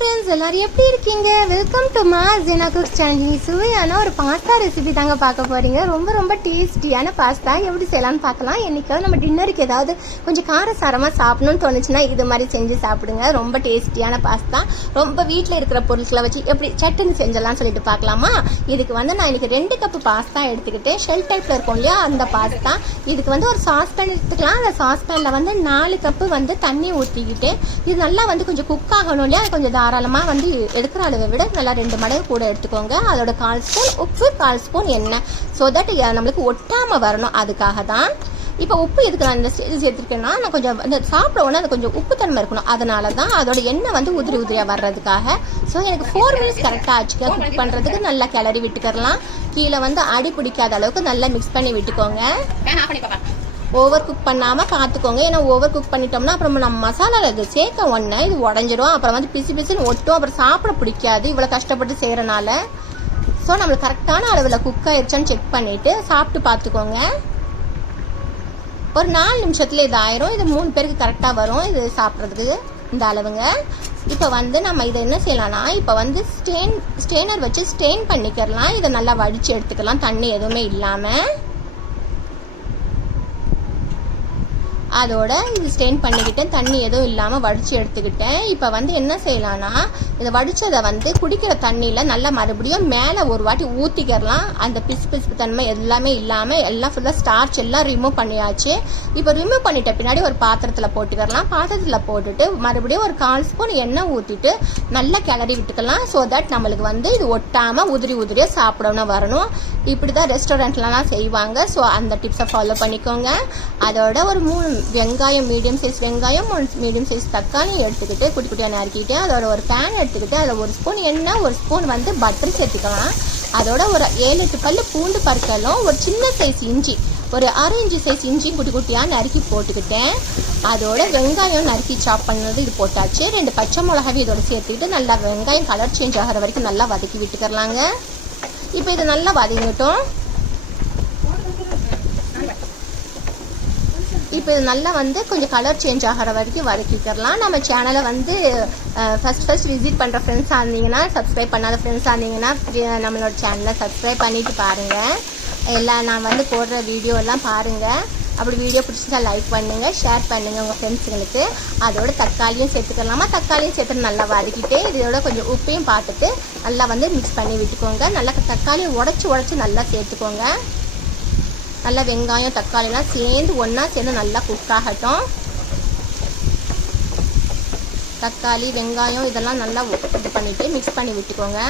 Friends எல்லோரும் எப்படி இருக்கீங்க? வெல்கம் டு மா ஜெனா குக் சேனல் சுவையான ஒரு பாஸ்தா ரெசிபி தாங்க பார்க்க போகிறீங்க ரொம்ப ரொம்ப டேஸ்டியான பாஸ்தா எப்படி செய்யலாம்னு பார்க்கலாம். என்னைக்காவது நம்ம டின்னருக்கு ஏதாவது கொஞ்சம் காரசாரமாக சாப்பிடணும்னு தோணுச்சுன்னா இது மாதிரி செஞ்சு சாப்பிடுங்க. ரொம்ப டேஸ்டியான பாஸ்தா ரொம்ப வீட்டில் இருக்கிற பொருட்களை வச்சு எப்படி சட்டுன்னு செஞ்சலாம்னு சொல்லிட்டு பார்க்கலாமா? இதுக்கு வந்து நான் இன்றைக்கி ரெண்டு கப்பு பாஸ்தா எடுத்துக்கிட்டு ஷெல் டைப்பில் இருக்கும் இல்லையா அந்த பாஸ்தா இதுக்கு வந்து ஒரு சாஸ் பேன் எடுத்துக்கலாம். அந்த சாஸ் பேனில் வந்து நாலு கப்பு வந்து தண்ணி ஊற்றிக்கிட்டு இது நல்லா வந்து கொஞ்சம் குக் ஆகணும் இல்லையா? கொஞ்சம் தாராளமாக வந்து எடுக்கிற அளவை விட நல்லா ரெண்டு மடங்கு கூட எடுத்துக்கோங்க. அதோட கால் ஸ்பூன் உப்பு கால் ஸ்பூன் எண்ணெய். ஸோ தட் நம்மளுக்கு ஒட்டாமல் வரணும். அதுக்காக தான் இப்போ உப்பு எதுக்கு நான் இந்த ஸ்டேஜ் சேர்த்துருக்கேன்னா நான் கொஞ்சம் இந்த சாப்பிட உடனே அது கொஞ்சம் உப்பு தன்மை இருக்கணும். அதனால தான் அதோட எண்ணெய் வந்து உதிரி உதிரியாக வர்றதுக்காக. ஸோ எனக்கு ஃபோர் மினிட்ஸ் கரெக்டாக ஆச்சுக்க குக் பண்ணுறதுக்கு நல்லா கிளறி விட்டுக்கிறலாம் கீழே வந்து அடி பிடிக்காத அளவுக்கு நல்லா மிக்ஸ் பண்ணி விட்டுக்கோங்க. ஓவர் குக் பண்ணாமல் பார்த்துக்கோங்க ஏன்னா ஓவர் குக் பண்ணிட்டோம்னா அப்புறம் நம்ம மசாலாவில் இது சேர்க்க ஒன்று இது உடஞ்சிரும். அப்புறம் வந்து பிசு பிசுன்னு ஒட்டும். அப்புறம் சாப்பிட பிடிக்காது. இவ்வளோ கஷ்டப்பட்டு செய்கிறனால ஸோ நம்மளுக்கு கரெக்டான அளவில் குக் ஆயிடுச்சான்னு செக் பண்ணிவிட்டு சாப்பிட்டு பார்த்துக்கோங்க. ஒரு நாலு நிமிஷத்தில் இது ஆயிரும். இது மூணு பேருக்கு கரெக்டாக வரும். இது சாப்பிட்றதுக்கு இந்த அளவுங்க. இப்போ வந்து நம்ம இதை என்ன செய்யலாம்னா இப்போ வந்து ஸ்டெயின் ஸ்டெயினர் வச்சு ஸ்டெயின் பண்ணிக்கிறலாம். இதை நல்லா வடித்து எடுத்துக்கலாம். தண்ணி எதுவுமே இல்லாமல் அதோட இது ஸ்டெயின் பண்ணிக்கிட்டேன். தண்ணி எதுவும் இல்லாமல் வடித்து எடுத்துக்கிட்டேன். இப்போ வந்து என்ன செய்யலாம்னா இதை வடித்ததை வந்து குடிக்கிற தண்ணியில் நல்லா மறுபடியும் மேலே ஒரு வாட்டி ஊற்றிக்கிறலாம் அந்த பிசு பிசுப்பு தன்மை எல்லாமே இல்லாமல் எல்லாம் ஃபுல்லாக ஸ்டார்ச் எல்லாம் ரிமூவ் பண்ணியாச்சு. இப்போ ரிமூவ் பண்ணிட்ட பின்னாடி ஒரு பாத்திரத்தில் போட்டுக்கிறலாம் பாத்திரத்தில் போட்டுட்டு மறுபடியும் ஒரு கால் ஸ்பூன் எண்ணெய் ஊற்றிட்டு நல்லா கிளறி விட்டுக்கலாம். ஸோ தட் நம்மளுக்கு வந்து இது ஒட்டாமல் உதிரி உதிரியாக சாப்பிடணும் வரணும். இப்படி தான் ரெஸ்டாரண்ட்லலாம் செய்வாங்க. ஸோ அந்த டிப்ஸை ஃபாலோ பண்ணிக்கோங்க. அதோட ஒரு மூணு வெங்காயம் மீடியம் சைஸ் வெங்காயம் மீடியம் சைஸ் தக்காளி எடுத்துக்கிட்டு குட்டி குட்டியாக நறுக்கிட்டு அதோட ஒரு பேன் எடுத்துக்கிட்டு அதில் ஒரு ஸ்பூன் எண்ணெய் ஒரு ஸ்பூன் வந்து பட்டர் சேர்த்துக்கலாம். அதோட ஒரு ஏழு எட்டு பல்லு பூண்டு பற்களும் ஒரு சின்ன சைஸ் இஞ்சி ஒரு அரை இஞ்சி சைஸ் இஞ்சி குட்டி குட்டியாக நறுக்கி போட்டுக்கிட்டேன். அதோட வெங்காயம் நறுக்கி சாப் பண்ணது இது போட்டாச்சு. ரெண்டு பச்சை மிளகாவை இதோட சேர்த்துக்கிட்டு நல்லா வெங்காயம் கலர் சேஞ்ச் ஆகிற வரைக்கும் நல்லா வதக்கி விட்டுக்கலாங்க. இப்போ இது நல்லா வதங்கிட்டோம். இப்போ இது நல்லா வந்து கொஞ்சம் கலர் சேஞ்ச் ஆகிற வரைக்கும் வதக்கிக்கிறலாம் நம்ம சேனலை வந்து ஃபஸ்ட் ஃபஸ்ட் விசிட் பண்ணுற ஃப்ரெண்ட்ஸாக இருந்தீங்கன்னா சப்ஸ்கிரைப் பண்ணாத ஃப்ரெண்ட்ஸாக இருந்தீங்கன்னா நம்மளோட சேனலை சப்ஸ்கிரைப் பண்ணிட்டு பாருங்கள் எல்லாம் நான் வந்து போடுற வீடியோலாம் பாருங்கள் அப்படி வீடியோ பிடிச்சா லைக் பண்ணுங்கள் ஷேர் பண்ணுங்கள் உங்கள் ஃப்ரெண்ட்ஸுங்களுக்கு அதோட தக்காளியும் சேர்த்துக்கலாமா? தக்காளியும் சேர்த்து நல்லா வதக்கிட்டு இதோட கொஞ்சம் உப்பையும் பார்த்துட்டு நல்லா வந்து மிக்ஸ் பண்ணி விட்டுக்கோங்க. நல்லா தக்காளியை உடச்சி உடச்சி நல்லா சேர்த்துக்கோங்க. நல்லா வெங்காயம் தக்காளிலாம் சேர்ந்து ஒன்றா சேர்ந்து நல்லா குக் ஆகட்டும். தக்காளி வெங்காயம் இதெல்லாம் நல்லா இது பண்ணிவிட்டு மிக்ஸ் பண்ணி விட்டுக்கோங்க.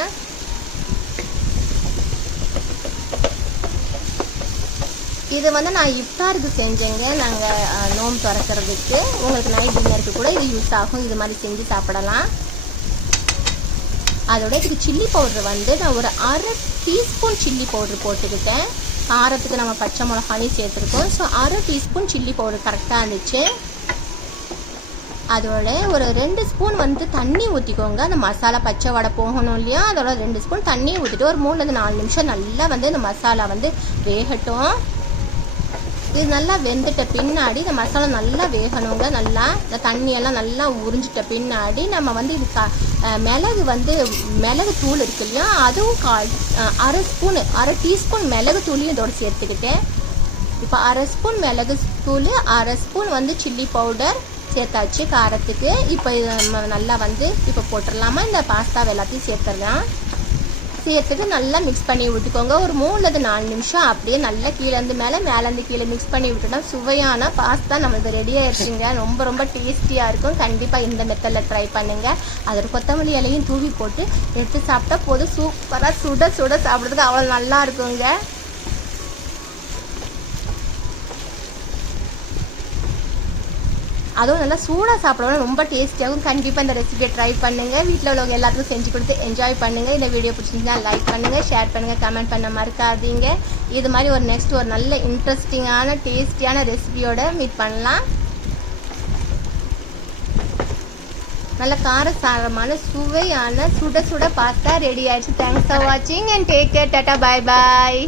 இது வந்து நான் இஃப்தாருக்கு செஞ்சேங்க. நாங்கள் நோம் திறக்கிறதுக்கு. உங்களுக்கு நைட் டின்னருக்கு கூட இது யூஸ் ஆகும். இது மாதிரி செஞ்சு சாப்பிடலாம். அதோட இதுக்கு சில்லி பவுடர் வந்து நான் ஒரு அரை டீஸ்பூன் சில்லி பவுடர் போட்டுக்கிட்டேன். காரத்துக்கு நம்ம பச்சை மிளகாயும் சேர்த்துருக்கோம். ஸோ அரை டீஸ்பூன் சில்லி பவுடர் கரெக்டாக இருந்துச்சு. அதோட ஒரு ரெண்டு ஸ்பூன் வந்து தண்ணி ஊற்றிக்கோங்க அந்த மசாலா பச்சை வடை போகணும் இல்லையா? அதோட ரெண்டு ஸ்பூன் தண்ணி ஊற்றிட்டு ஒரு மூணுலேருந்து நாலு நிமிஷம் நல்லா வந்து இந்த மசாலா வந்து வேகட்டும். இது நல்லா வெந்துட்ட பின்னாடி இந்த மசாலா நல்லா வேகணுங்க. நல்லா இந்த தண்ணியெல்லாம் நல்லா உறிஞ்சிட்ட பின்னாடி நம்ம வந்து இது க மிளகு வந்து மிளகு தூள் இருக்கு இல்லையா? அதுவும் கால் அரை ஸ்பூனு அரை டீஸ்பூன் மிளகு தூளையும் இதோட சேர்த்துக்கிட்டேன். இப்போ அரை ஸ்பூன் மிளகு தூள் அரை ஸ்பூன் வந்து சில்லி பவுடர் சேர்த்தாச்சு காரத்துக்கு. இப்போ நம்ம நல்லா வந்து இப்போ போட்டுடலாமா? இந்த பாஸ்தாவை எல்லாத்தையும் சேர்த்துடலாம். சேர்த்துட்டு நல்லா மிக்ஸ் பண்ணி விட்டுக்கோங்க. ஒரு மூணுலேருந்து நாலு நிமிஷம் அப்படியே நல்லா கீழேருந்து மேலே மேலேருந்து கீழே மிக்ஸ் பண்ணி விட்டுட்டோம் சுவையான பாஸ்தா நம்மளுக்கு ரெடி ஆயிடுச்சுங்க ரொம்ப ரொம்ப டேஸ்டியாக இருக்கும். கண்டிப்பாக இந்த மெத்தடில் ட்ரை பண்ணுங்கள் அதில் கொத்தமல்லி இலையும் தூவி போட்டு எடுத்து சாப்பிட்டா போதும். சூப்பராக சுட சுட சாப்பிட்றதுக்கு அவ்வளோ நல்லா இருக்குங்க. அதுவும் நல்லா சூடாக சாப்பிடவும் ரொம்ப டேஸ்டியாகவும் கண்டிப்பாக இந்த ரெசிபியை ட்ரை பண்ணுங்கள் வீட்டில் உள்ளவங்க எல்லாத்துக்கும் செஞ்சு கொடுத்து என்ஜாய் பண்ணுங்கள் இந்த வீடியோ பிடிச்சிருந்தா லைக் பண்ணுங்கள் ஷேர் பண்ணுங்கள் கமெண்ட் பண்ண மறக்காதீங்க. இது மாதிரி ஒரு நெக்ஸ்ட் ஒரு நல்ல இன்ட்ரெஸ்டிங்கான டேஸ்டியான ரெசிபியோட மீட் பண்ணலாம். நல்ல காரசாரமான சுவையான சுட சுட பாஸ்தா ரெடி ஆயிடுச்சு. தேங்க்ஸ் ஃபார் வாட்சிங் and take care tata bye bye